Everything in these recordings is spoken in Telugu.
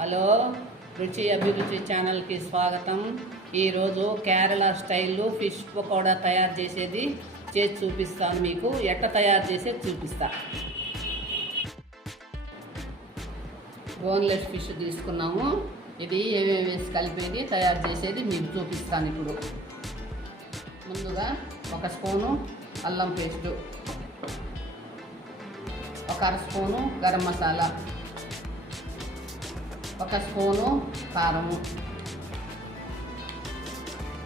హలో, రుచి అభిరుచి ఛానల్కి స్వాగతం. ఈరోజు కేరళ స్టైల్లో ఫిష్ పకోడా తయారు చేసి చూపిస్తాను. మీకు ఎట్ట తయారు చేసేది చూపిస్తా. బోన్లెస్ ఫిష్ తీసుకున్నాము. ఇది ఏమేమి వేసి కలిపేది తయారు చేసేది మీకు చూపిస్తాను. ఇప్పుడు ముందుగా 1 స్పూను అల్లం paste, 1/2 spoon garam masala, 1 spoon కారము,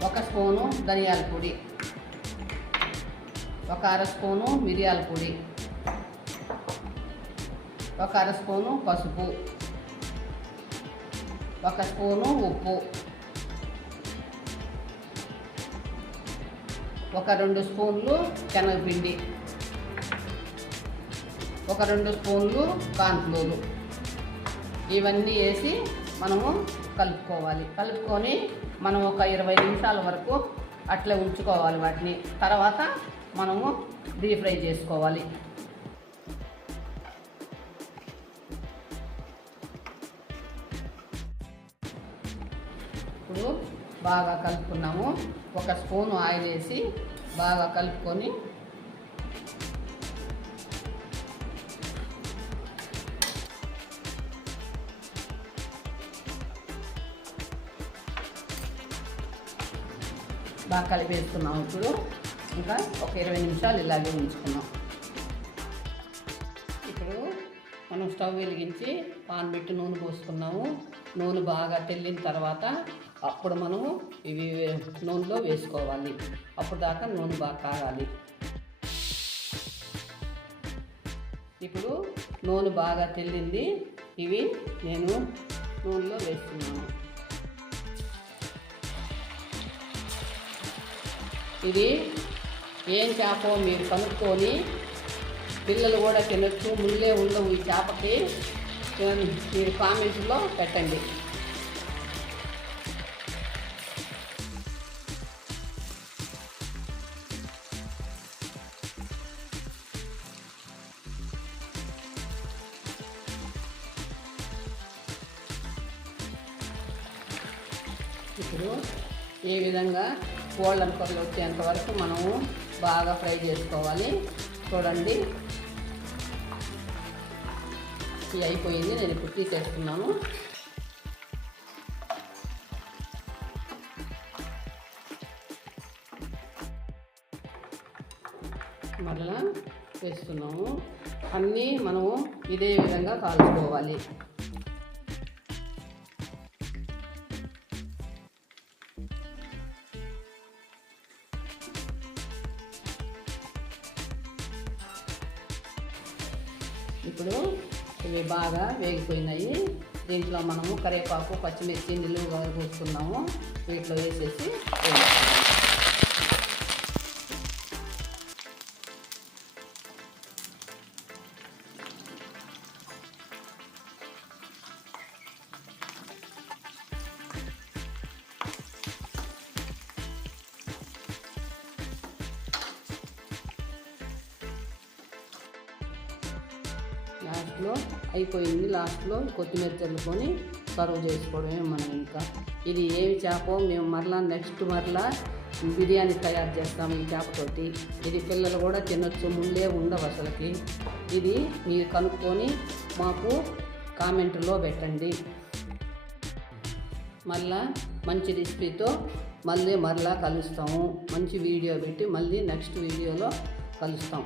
1 స్పూను ధనియాల పొడి, 1/2 స్పూను మిరియాల పొడి, 1/2 స్పూను పసుపు, 1 స్పూను ఉప్పు, 2 స్పూన్లు శనగపిండి, 2 స్పూన్లు కార్న్ఫ్లోర్. ఇవన్నీ వేసి మనము కలుపుకొని మనం ఒక 20 నిమిషాల వరకు అట్లే ఉంచుకోవాలి. వాటిని తర్వాత మనము డీప్ ఫ్రై చేసుకోవాలి. ఇప్పుడు బాగా కలుపుకున్నాము. 1 స్పూను ఆయిల్ వేసి బాగా కలుపుకొని బాగా కలిపేసుకున్నాము. ఇప్పుడు ఇంకా ఒక 20 నిమిషాలు ఇలాగే ఉంచుకున్నాం. ఇప్పుడు మనం స్టవ్ వెలిగించి పాన్ పెట్టి నూనె పోసుకున్నాము. నూనె బాగా తెల్లిన తర్వాత అప్పుడు మనము ఇవి నూనెలో వేసుకోవాలి. అప్పుడు దాకా నూనె బాగా కాగాలి. ఇప్పుడు నూనె బాగా తెల్లింది. ఇవి నేను నూనెలో వేస్తున్నాను. ఇది ఏం చేపో మీరు కనుక్కొని పిల్లలు కూడా తినొచ్చు. ముళ్ళే ఉండవు ఈ చేపకి. మీరు కామెంట్స్లో పెట్టండి. ఇప్పుడు ఈ విధంగా గోల్డెన్ కలర్ వచ్చేంత వరకు మనము బాగా ఫ్రై చేసుకోవాలి. చూడండి, ఇది అయిపోయింది. నేను ఇప్పుడు తీసేస్తున్నాను. మరలా వేస్తున్నాము. అన్నీ మనము ఇదే విధంగా కాల్చుకోవాలి. ఇప్పుడు ఇవి బాగా వేగిపోయినాయి. దీంట్లో మనము కరివేపాకు, పచ్చిమిర్చి నిలువుగా పోసుకున్నాము. వీటిలో వేసేసి లాస్ట్లో అయిపోయింది. లాస్ట్లో కొత్తిమీర చల్లుకొని సర్వ్ చేసుకోవడమే మనం. ఇంకా ఇది ఏమి చేపో మేము మరలా బిర్యానీ తయారు చేస్తాము ఈ చేపతోటి. ఇది పిల్లలు కూడా తినొచ్చు. ముళ్ళే ఉండవు అసలుకి. ఇది మీరు కనుక్కొని మాకు కామెంట్లో పెట్టండి. మళ్ళా మంచి రెసిపీతో మళ్ళీ కలుస్తాము. మంచి వీడియో పెట్టి మళ్ళీ నెక్స్ట్ వీడియోలో కలుస్తాం.